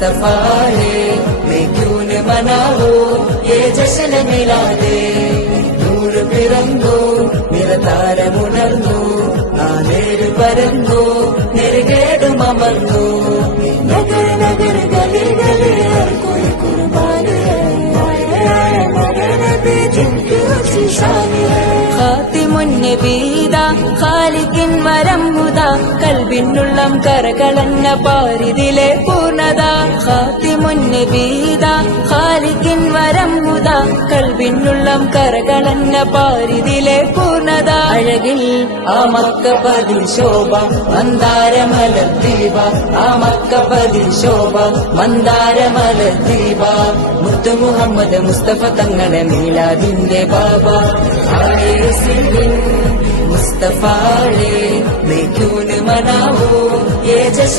मुस्तफा है, मैं क्यों न मनाओ ये जश्न मिलादे. നൂർ പിറന്നു നിറതാരമുണർന്നു, ആ നേര് പരന്നു നെറുകേടുമർന്നു. നഗര നഗര ഗലി ഗലി कोई कुर्बानी है, नबी जिनकी अच्छी शान है. ഖാതിമുന്നബീദ ഖാലിഖിൻ വരം ഹുദ, കൽബിനുള്ളം കരകളന്ന പാരിതിലെ പൂർണ്ണത. ഖാതിമുന്നബീദ ഖാലിഖിൻ വരം ഹുദ, കൽബിനുള്ളം കരകളന്ന പാരിതിലെ പൂർണ്ണത. അഴകിൽ ആ മക്കപതിൽ ശോഭ മന്ദാരമലർ ദീപ, ആ മക്കപതിൽ ശോഭ മന്ദാരമലർ ദീപ. മുത്തു മുഹമ്മദ് മുസ്തഫ തങ്ങളെ മീലാദിന്റെ ബാബ. मुस्तफा ले मैं क्यों न मनाऊं ये जश्न.